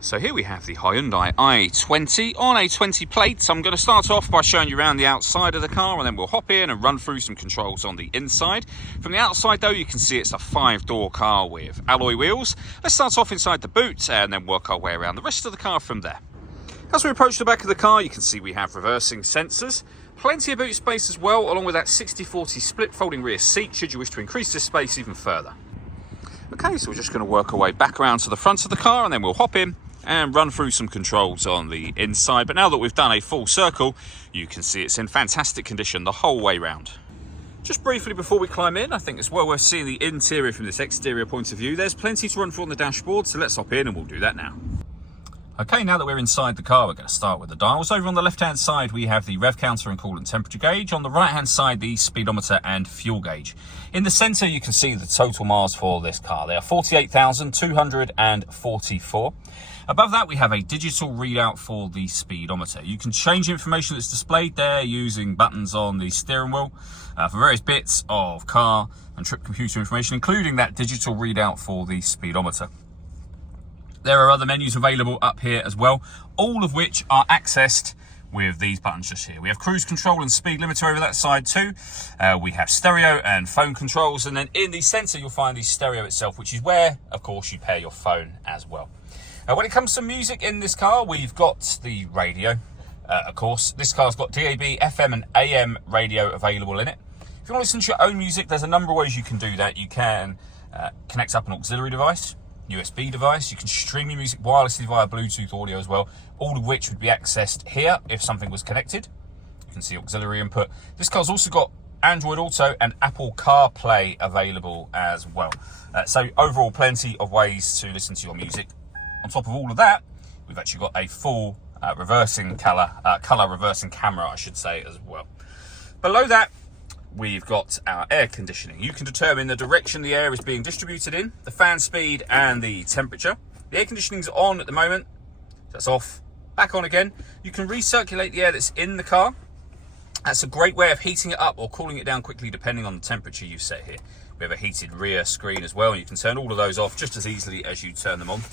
So here we have the Hyundai i20 on a 20 plate. So I'm going to start off by showing you around the outside of the car, and then we'll hop in and run through some controls on the inside. From the outside though, you can see it's a 5-door car with alloy wheels. Let's start off inside the boot and then work our way around the rest of the car from there. As we approach the back of the car, you can see we have reversing sensors. Plenty of boot space as well, along with that 60/40 split folding rear seat should you wish to increase this space even further. Okay, so we're just going to work our way back around to the front of the car, and then we'll hop in and run through some controls on the inside. But now that we've done a full circle, you can see it's in fantastic condition the whole way round. Just briefly before we climb in, I think it's well worth seeing the interior from this exterior point of view. There's plenty to run through on the dashboard, so let's hop in and we'll do that now. Okay, now that we're inside the car, we're going to start with the dials. Over on the left-hand side, we have the rev counter and coolant temperature gauge. On the right-hand side, the speedometer and fuel gauge. In the centre, you can see the total miles for this car. They are 48,244. Above that, we have a digital readout for the speedometer. You can change the information that's displayed there using buttons on the steering wheel for various bits of car and trip computer information, including that digital readout for the speedometer. There are other menus available up here as well, all of which are accessed with these buttons just here. We have cruise control and speed limiter over that side too. We have stereo and phone controls, and then in the centre you'll find the stereo itself, which is where, of course, you pair your phone as well. When it comes to music in this car, we've got the radio. Of course, this car's got DAB, FM and AM radio available in it. If you want to listen to your own music, there's a number of ways you can do that. You can connect up an auxiliary device, USB device. You can stream your music wirelessly via Bluetooth audio as well, all of which would be accessed here if something was connected. You can see auxiliary input. This car's also got Android Auto and Apple CarPlay available as well. So overall, plenty of ways to listen to your music. On top of all of that, we've actually got a full reversing color reversing camera, I should say, as well. Below that, we've got our air conditioning. You can determine the direction the air is being distributed in, the fan speed and the temperature. The air conditioning's on at the moment. That's off, back on again. You can recirculate the air that's in the car. That's a great way of heating it up or cooling it down quickly depending on the temperature you set here. We have a heated rear screen as well, and you can turn all of those off just as easily as you turn them on.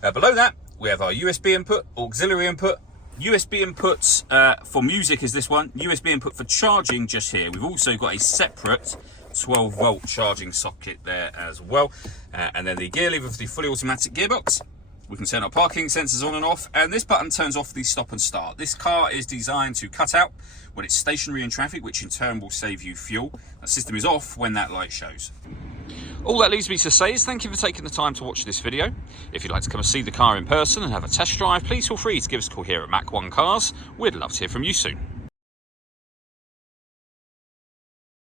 Below that, we have our USB input, auxiliary input. USB inputs for music is this one. USB input for charging just here. We've also got a separate 12-volt charging socket there as well. And then the gear lever for the fully automatic gearbox. We can turn our parking sensors on and off, and this button turns off the stop and start. This car is designed to cut out when it's stationary in traffic, which in turn will save you fuel. The system is off when that light shows. All that leaves me to say is thank you for taking the time to watch this video. If you'd like to come and see the car in person and have a test drive, please feel free to give us a call here at Mach 1 Cars. We'd love to hear from you soon.